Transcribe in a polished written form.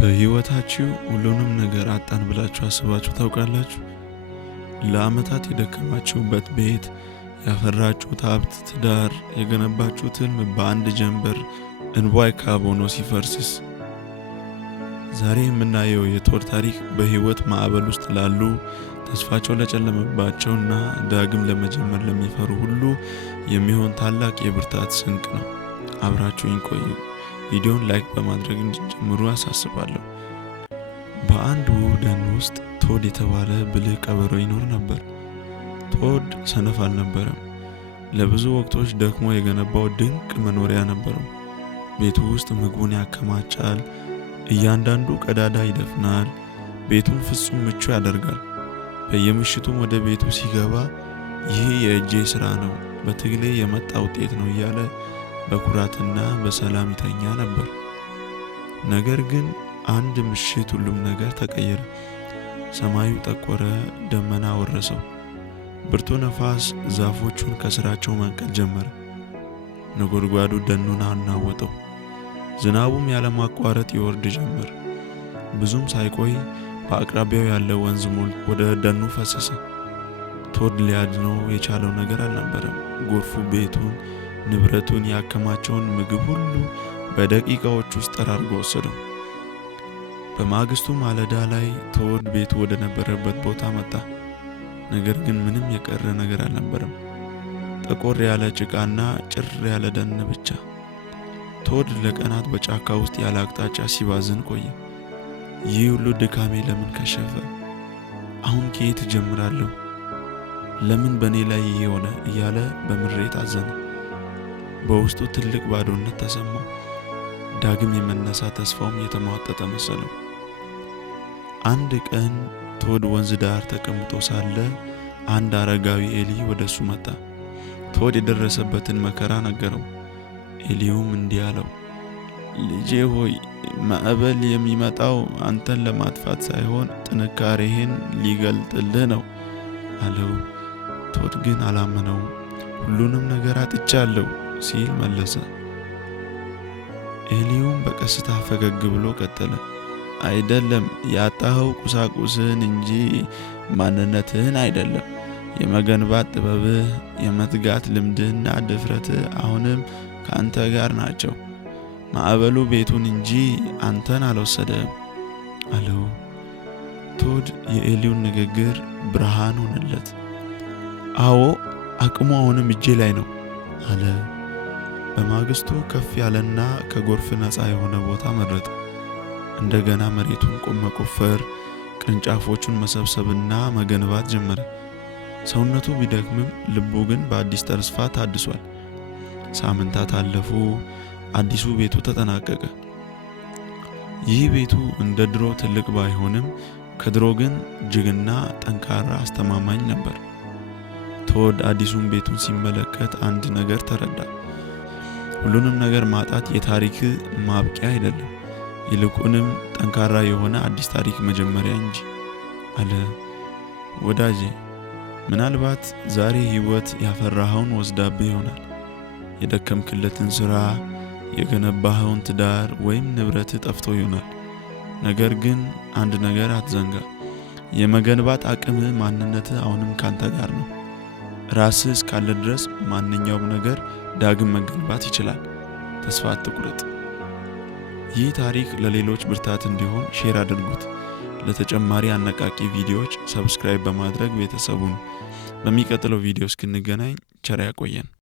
በህይወታችሁ ሁሉንም ነገር አጣን ብላችሁ አስባችሁ ታውቃላችሁ? ለአመታት የደከማችሁበት ቤት፣ ያፈራችሁት ሀብት፣ ትዳር፣ የገነባችሁት ህልም በአንድ ጀንበር እንቧይ ካብ ሆኖ ሲፈርስስ? ዛሬ የምናየው የቶድ ታሪክ በህይወት ማዕበል ውስጥ ላሉ፣ ተስፋቸው ለጨለመባቸውና ዳግም ለመጀመር ለሚፈሩ ሁሉ የሚሆን ታላቅ የብርታት ስንቅ ነው። አብራችሁኝ ቆዩ። ቪዲዮን ላይክ በማድረግ እንድትጀምሩ አሳስባለሁ። በአንድ ውብ ደን ውስጥ ቶድ የተባለ ብልህ ቀበሮ ይኖር ነበር። ቶድ ሰነፍ አልነበረም። ለብዙ ወቅቶች ደክሞ የገነባው ድንቅ መኖሪያ ነበረው። ቤቱ ውስጥ ምግቡን ያከማቻል፣ እያንዳንዱ ቀዳዳ ይደፍናል፣ ቤቱን ፍጹም ምቹ ያደርጋል። በየምሽቱም ወደ ቤቱ ሲገባ ይህ የእጄ ሥራ ነው፣ በትግሌ የመጣ ውጤት ነው እያለ በኩራትና በሰላም ይተኛ ነበር። ነገር ግን አንድ ምሽት ሁሉም ነገር ተቀየረ። ሰማዩ ጠቆረ፣ ደመና ወረሰው። ብርቱ ነፋስ ዛፎቹን ከስራቸው መንቀል ጀመረ። ነጎድጓዱ ደኑን አናወጠው። ዝናቡም ያለማቋረጥ ይወርድ ጀመር። ብዙም ሳይቆይ በአቅራቢያው ያለ ወንዝ ወደ ደኑ ፈሰሰ። ቶድ ሊያድነው የቻለው ነገር አልነበረም። ጎርፉ ቤቱን፣ ንብረቱን፣ ያከማቸውን ምግብ ሁሉ በደቂቃዎች ውስጥ ጠራርጎ ወሰደው። በማግስቱ ማለዳ ላይ ቶድ ቤቱ ወደ ነበረበት ቦታ መጣ። ነገር ግን ምንም የቀረ ነገር አልነበረም። ጠቆር ያለ ጭቃና ጭር ያለ ደን ብቻ። ቶድ ለቀናት በጫካ ውስጥ ያለ አቅጣጫ ሲባዝን ቆየ። ይህ ሁሉ ድካሜ ለምን ከሸፈ? አሁን ከየት እጀምራለሁ? ለምን በእኔ ላይ ይሄ ሆነ? እያለ በምሬት አዘነ። በውስጡ ትልቅ ባዶነት ተሰማው። ዳግም የመነሳት ተስፋውም የተሟጠጠ መሰለው። አንድ ቀን ቶድ ወንዝ ዳር ተቀምጦ ሳለ አንድ አረጋዊ ኤሊ ወደሱ መጣ። ቶድ የደረሰበትን መከራ ነገረው። ኤሊውም እንዲህ አለው፣ ልጄ ሆይ፣ ማዕበል የሚመጣው አንተን ለማጥፋት ሳይሆን ጥንካሬህን ሊገልጥልህ ነው አለው። ቶድ ግን አላመነውም። ሁሉንም ነገር አጥቻለሁ ሲል መለሰ። ኤሊውም በቀስታ ፈገግ ብሎ ቀጠለ፣ አይደለም፣ ያጣኸው ቁሳቁስህን እንጂ ማንነትህን አይደለም። የመገንባት ጥበብህ፣ የመትጋት ልምድህና ድፍረትህ አሁንም ከአንተ ጋር ናቸው። ማዕበሉ ቤቱን እንጂ አንተን አልወሰደም አለው። ቶድ የኤሊውን ንግግር ብርሃን ሆነለት። አዎ፣ አቅሙ አሁንም እጄ ላይ ነው አለ። በማግስቱ ከፍ ያለና ከጎርፍ ነፃ የሆነ ቦታ መረጠ። እንደገና መሬቱን መቆፈር፣ ቅርንጫፎቹን መሰብሰብና መገንባት ጀመረ። ሰውነቱ ቢደክምም ልቡ ግን በአዲስ ተስፋ ታድሷል። ሳምንታት አለፉ። አዲሱ ቤቱ ተጠናቀቀ። ይህ ቤቱ እንደ ድሮ ትልቅ ባይሆንም ከድሮ ግን እጅግና ጠንካራ አስተማማኝ ነበር። ቶድ አዲሱን ቤቱን ሲመለከት አንድ ነገር ተረዳ። ሁሉንም ነገር ማጣት የታሪክ ማብቂያ አይደለም፣ ይልቁንም ጠንካራ የሆነ አዲስ ታሪክ መጀመሪያ እንጂ አለ። ወዳጄ፣ ምናልባት ዛሬ ህይወት ያፈራኸውን ወስዳብህ ይሆናል። የደከምክለትን ሥራ፣ የገነባኸውን ትዳር ወይም ንብረት ጠፍቶ ይሆናል። ነገር ግን አንድ ነገር አትዘንጋ። የመገንባት አቅምህ፣ ማንነትህ አሁንም ካንተ ጋር ነው። ራስህ እስካለ ድረስ ማንኛውም ነገር ዳግም መገንባት ይችላል። ተስፋ አትቁረጥ። ይህ ታሪክ ለሌሎች ብርታት እንዲሆን ሼር አድርጉት። ለተጨማሪ አነቃቂ ቪዲዮዎች ሰብስክራይብ በማድረግ ቤተሰቡን። በሚቀጥለው ቪዲዮ እስክንገናኝ ቸር ያቆየን።